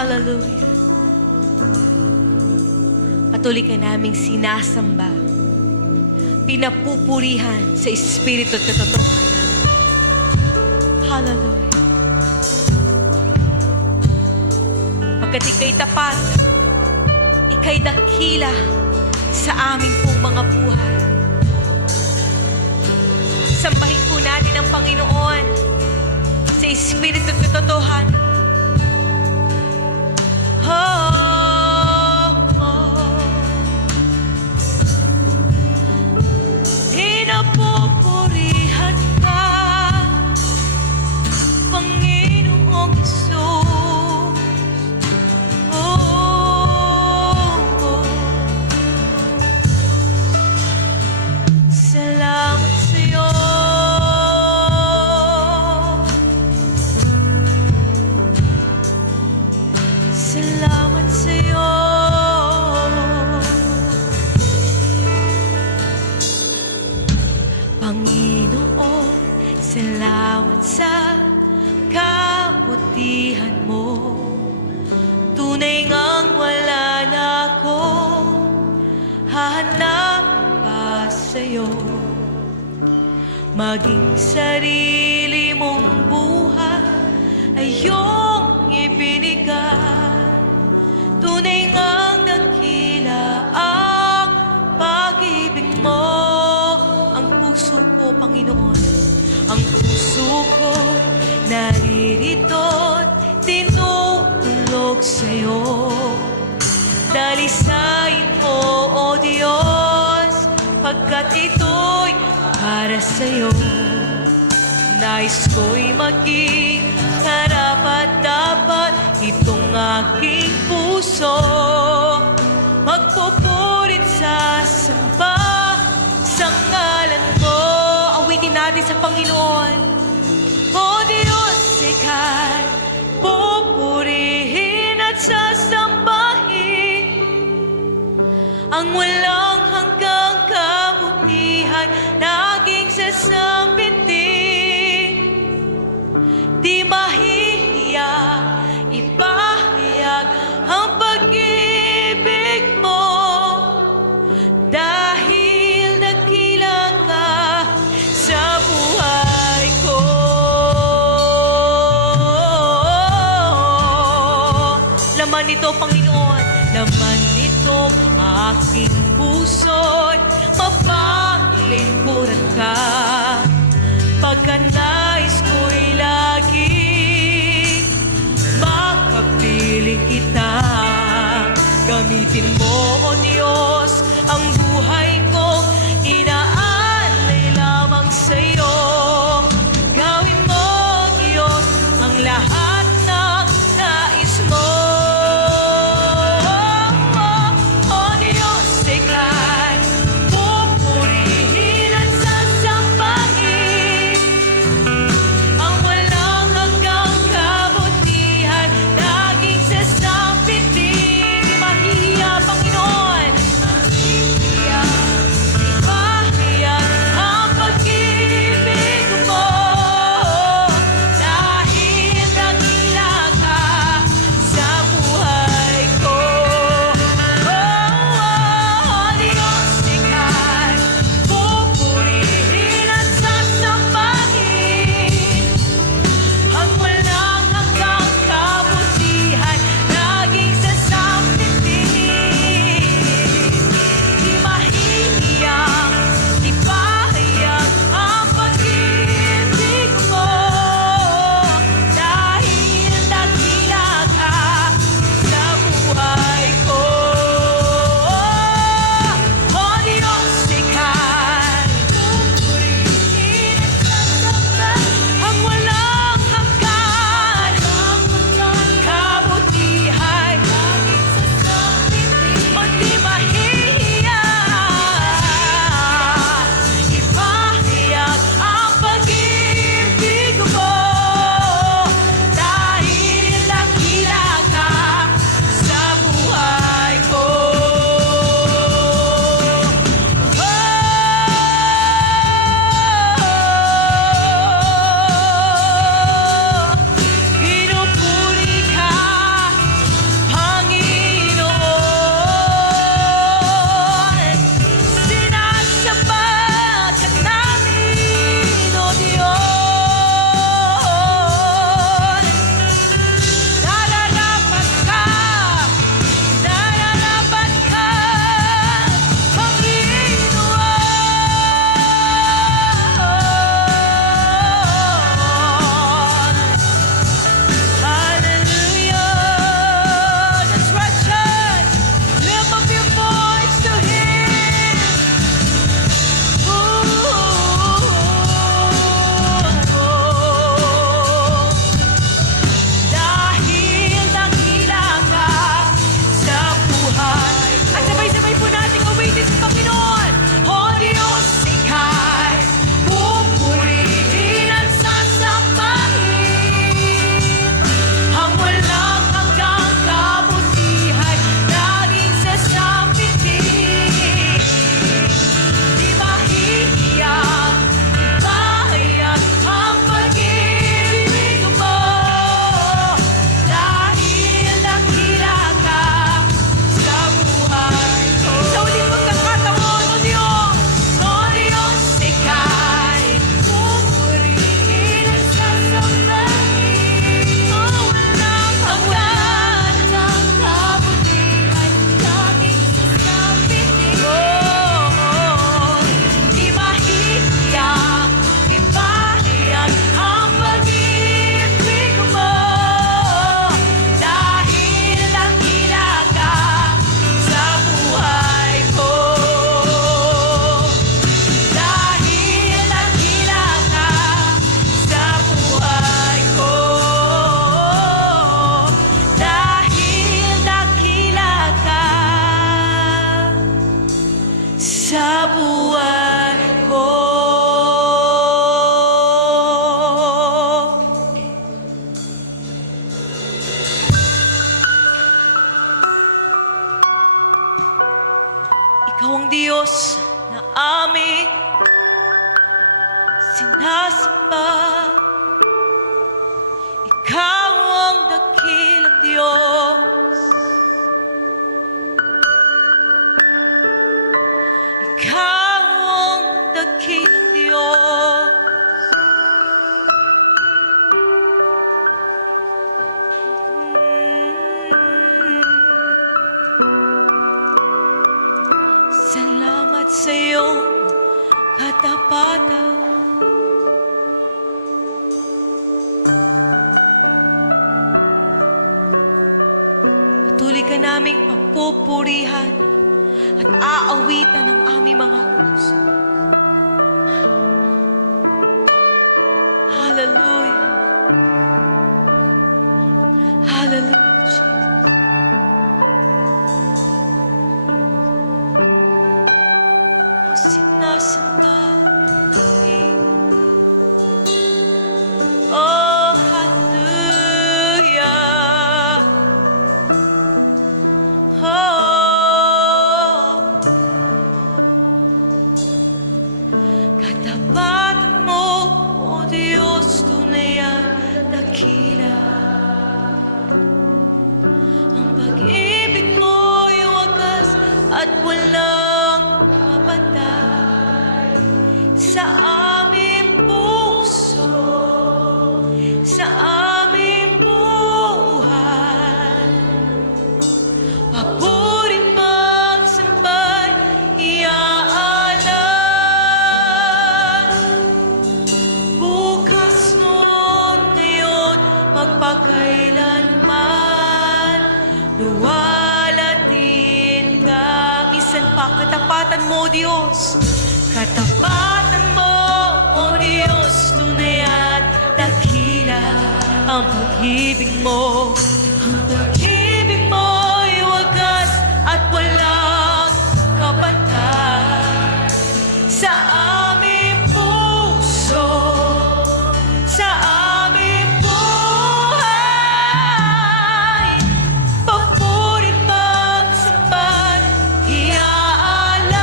Hallelujah. Patuloy ka naming sinasamba, pinapupurihan sa Espiritu at katotohanan. Hallelujah. Pagkat ika'y tapat, ika'y dakila sa aming pong mga buhay. Sambahin po natin ang Panginoon sa Espiritu at katotohanan. Pinapupurihan ka, Panginoong Hesus. Salamat sa'yo. Salamat sa'yo. Panginoon, salamat sa kabutihan mo. Tunay ngang wala na ako hahanap pa sa'yo. Maging sarili mong buhay ay iyong ibinigay. Tunay ngang dakila ang pag-ibig mo. Ang puso ko, Panginoon, ang puso ko naririto't tinutulog sa'yo. Dalisain mo, O Diyos, pagkat ito'y para sa'yo. Nais ko'y maging karapat-dapat itong aking puso. Magpupurit sa samba sa ngalan mo. Awitin natin sa Panginoon. O Diyos, ika'y pupurihin at sasambahin. Ang walang hanggang kabutihan laging sasambitin. Di mahihiya, ipahayag ang pag-ibig mo. Dahil dakila ka sa buhay ko. Laman nito, Panginoon, laman nito aking puso't mapaglingkuran ka. Pagkanais ko'y lagi makapiling kita. Gamitin mo, O Diyos, ang buhay ko, inaalay lamang sa'yo. Gawin mo, Diyos, ang lahat ng nais mo. O Diyos, ika'y pupurihin at sasambahin. Ang walang hanggang kabutihan laging sasambitin. Di mahihiya, Panginoon. Ikaw ang Diyos na aming sinasamba. Ikaw ang dakilang Diyos. Ikaw ang dakilang Diyos. Salamat sa iyong katapatan. Patuloy ka naming papupurihan at aawitan ng aming mga puso. Hallelujah. Hallelujah, Jesus. O sinasamba namin. Oh, hallelujah. Oh, katapatan mo, O Diyos, tunay ang dakila. Ang pag-ibig mo'y wagas at walang mapatay sa aming puso, sa aming buhay. Papuri magsambay, iaalay. Bukas noon, ngayon, magpakailanman, luwalatin ka. Minsan pa, katapatan mo, Diyos. Katapatan mo, O Diyos, tunay at dakila. Ang pag-ibig mo, ang pag-ibig mo'y wagas at walang kapantay sa aming puso, sa aming buhay. Papuri magsambay, iaalay.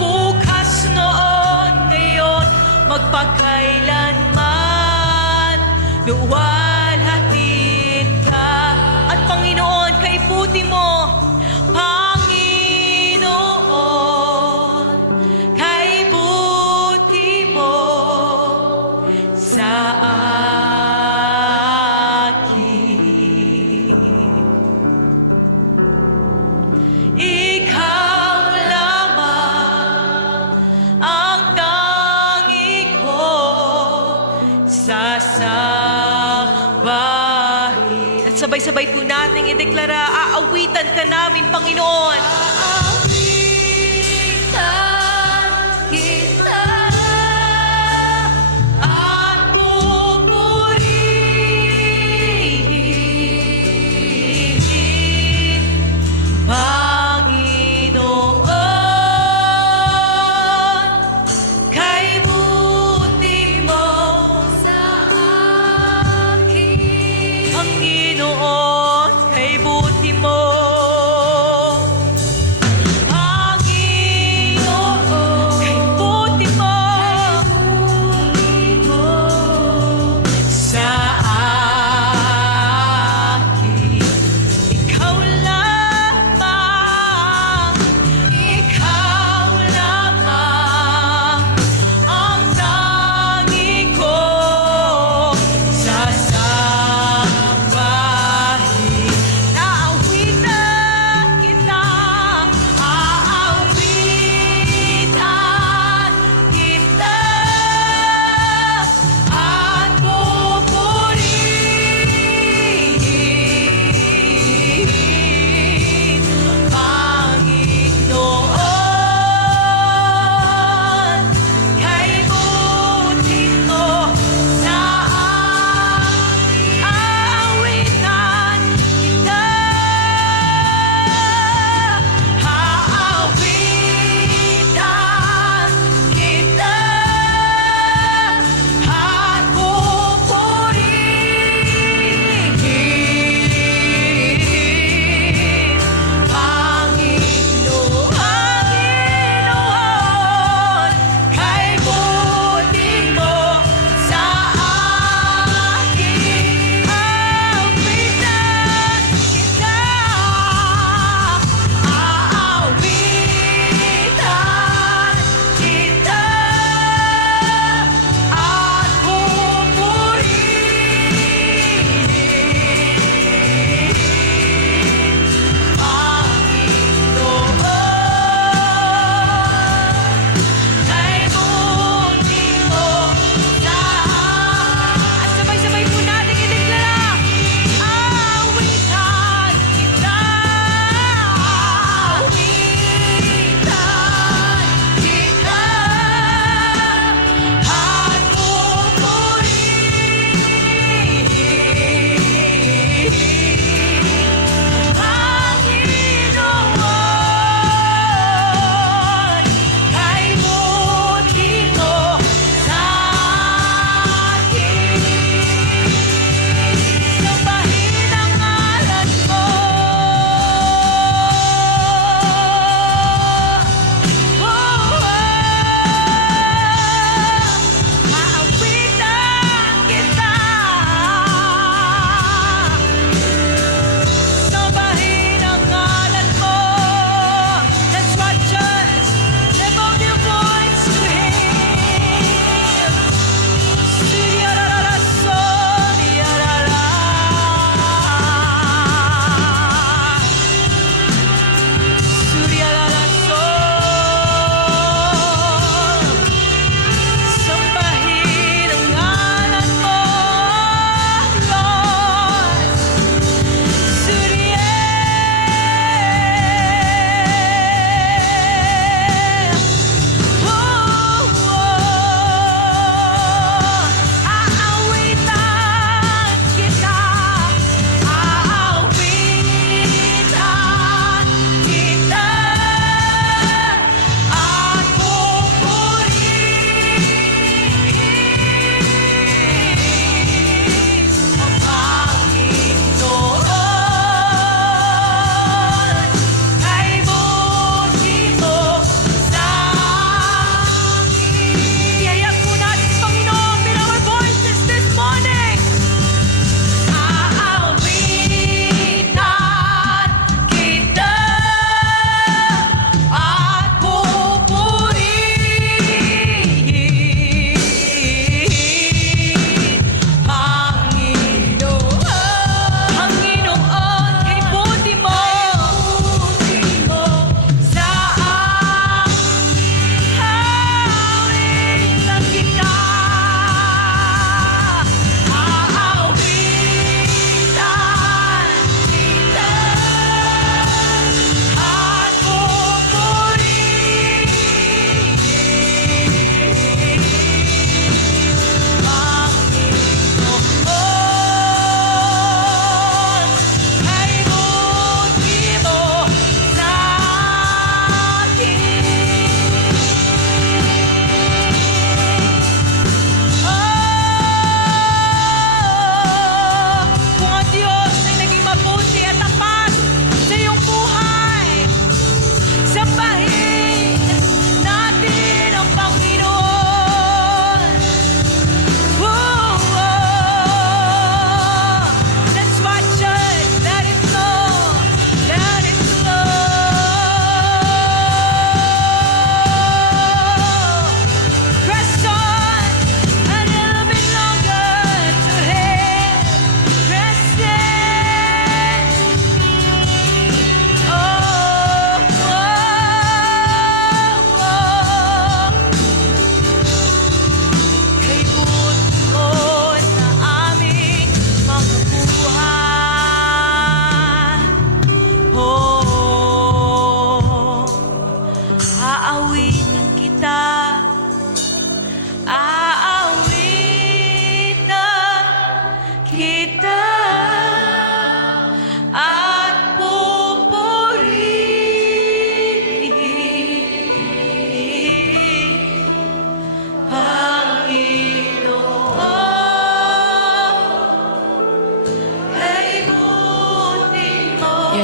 Bukas noon, ngayon, magpakailanman, luwalhatin ka. At Panginoon, kaibuti mo, Panginoon, kaibuti mo sa akin. Ikaw lamang ang tangi ko sasambahin. At sabay-sabay po nating ideklara, aawitan ka namin, Panginoon. Aawitan kita at pupurihin, Panginoon, kaibuti mo sa akin. Panginoon, kaibuti mo. Panginoon, kaibuti mo sa akin. Ikaw lamang ang tangi ko sasambahin. Naawitan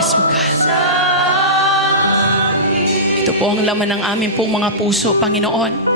Yes, O God. Ito po ang laman ng aming pong mga puso, Panginoon.